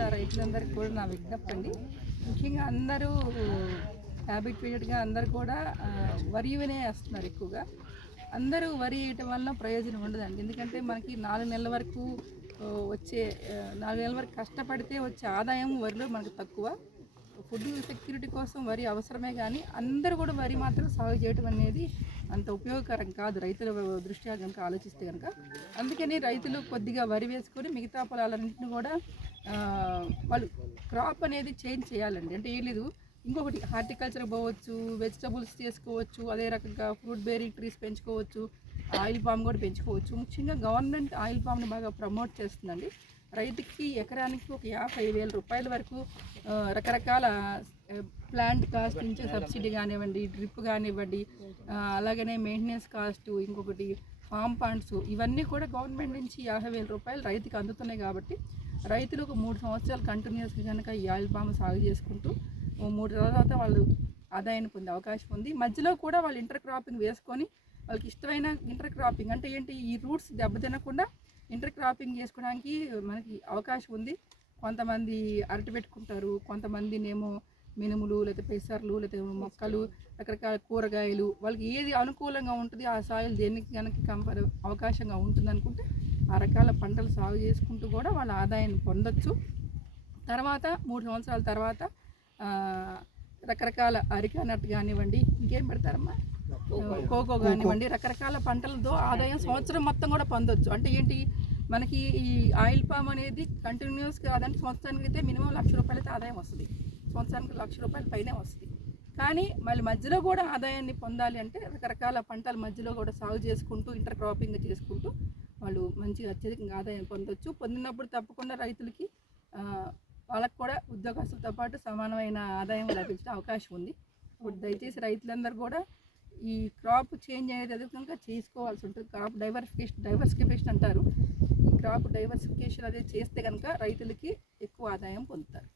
జిల్లా రైతులందరికీ కూడా నా విజ్ఞప్తి అండి. ముఖ్యంగా అందరూ హ్యాబిట్యుయేట్గా అందరూ కూడా వరి వేస్తున్నారు ఎక్కువగా. అందరూ వరి వేయటం వల్ల ప్రయోజనం ఉండదండి. ఎందుకంటే మనకి 4 నెలల వరకు వచ్చే 4 నెలల వరకు కష్టపడితే వచ్చే ఆదాయం వరిలో మనకు తక్కువ. ఫుడ్ సెక్యూరిటీ కోసం వరి అవసరమే, కానీ అందరూ కూడా వరి మాత్రం సాగు చేయడం అనేది అంత ఉపయోగకరం కాదు రైతుల దృష్ట్యా కనుక ఆలోచిస్తే కనుక. అందుకని రైతులు కొద్దిగా వరి వేసుకొని మిగతా పొలాలన్నింటిని కూడా వాళ్ళు క్రాప్ అనేది చేంజ్ చేయాలండి. అంటే ఏం లేదు, ఇంకొకటి హార్టికల్చర్ పోవచ్చు, వెజిటబుల్స్ చేసుకోవచ్చు, అదే రకంగా ఫ్రూట్ బేరింగ్ ట్రీస్ పెంచుకోవచ్చు, ఆయిల్ పామ్ కూడా పెంచుకోవచ్చు. ముఖ్యంగా గవర్నమెంట్ ఆయిల్ పామ్ని బాగా ప్రమోట్ చేస్తుందండి. రైతుకి ఎకరానికి ఒక 50,000 రూపాయల వరకు రకరకాల ప్లాంట్ కాస్ట్ నుంచి సబ్సిడీ కానివ్వండి, డ్రిప్ కానివ్వండి, అలాగనే మెయింటెనెన్స్ కాస్ట్, ఇంకొకటి ఫామ్ పాండ్స్, ఇవన్నీ కూడా గవర్నమెంట్ నుంచి 50,000 రూపాయలు రైతుకి అందుతున్నాయి. కాబట్టి రైతులు ఒక 3 సంవత్సరాలు కంటిన్యూస్గా కనుక ఈ ఆయిల్ పామ్ సాగు చేసుకుంటూ 3 తర్వాత వాళ్ళు ఆదాయాన్ని పొందే అవకాశం ఉంది. మధ్యలో కూడా వాళ్ళు ఇంటర్ క్రాపింగ్ వేసుకొని వాళ్ళకి ఇష్టమైన ఇంటర్ క్రాపింగ్ అంటే ఏంటి, ఈ రూట్స్ దెబ్బతినకుండా ఇంటర్ క్రాపింగ్ చేసుకోవడానికి మనకి అవకాశం ఉంది. కొంతమంది అరటి పెట్టుకుంటారు, కొంతమందినేమో మినుములు, లేకపోతే పెసర్లు, లేకపోతే మొక్కలు, రకరకాల కూరగాయలు, వాళ్ళకి ఏది అనుకూలంగా ఉంటుంది, ఆ సాయిల్ దేనికి కనుక అవకాశంగా ఉంటుంది అనుకుంటే ఆ రకాల పంటలు సాగు చేసుకుంటూ కూడా వాళ్ళ ఆదాయాన్ని పొందొచ్చు. తర్వాత 3 సంవత్సరాల తర్వాత రకరకాల అరికా నట్ కానివ్వండి, ఇంకేం పెడతారమ్మా, కోకో కానివ్వండి, రకరకాల పంటలతో ఆదాయం సంవత్సరం మొత్తం కూడా పొందొచ్చు. అంటే ఏంటి, మనకి ఈ ఆయిల్ పామ్ అనేది కంటిన్యూస్గా కాదంటే సంవత్సరానికి అయితే మినిమం 1,00,000 రూపాయలు అయితే ఆదాయం వస్తుంది. సంవత్సరానికి 1,00,000 రూపాయల పైనే వస్తుంది. కానీ మళ్ళీ మధ్యలో కూడా ఆదాయాన్ని పొందాలి అంటే రకరకాల పంటల మధ్యలో కూడా సాగు చేసుకుంటూ ఇంటర్ క్రాపింగ్ చేసుకుంటూ వాళ్ళు మంచిగా అత్యధికంగా ఆదాయం పొందొచ్చు. పొందినప్పుడు తప్పకుండా రైతులకి వాళ్ళకు కూడా ఉద్యోగస్తులతో పాటు సమానమైన ఆదాయం లభించే అవకాశం ఉంది. ఇప్పుడు దయచేసి రైతులందరూ కూడా ఈ క్రాప్ చేంజ్ అనేది కనుక చేసుకోవాల్సి ఉంటుంది. క్రాప్ డైవర్సిఫికేషన్ అంటారు. ఈ క్రాప్ డైవర్సిఫికేషన్ అనేది చేస్తే కనుక రైతులకి ఎక్కువ ఆదాయం పొందుతారు.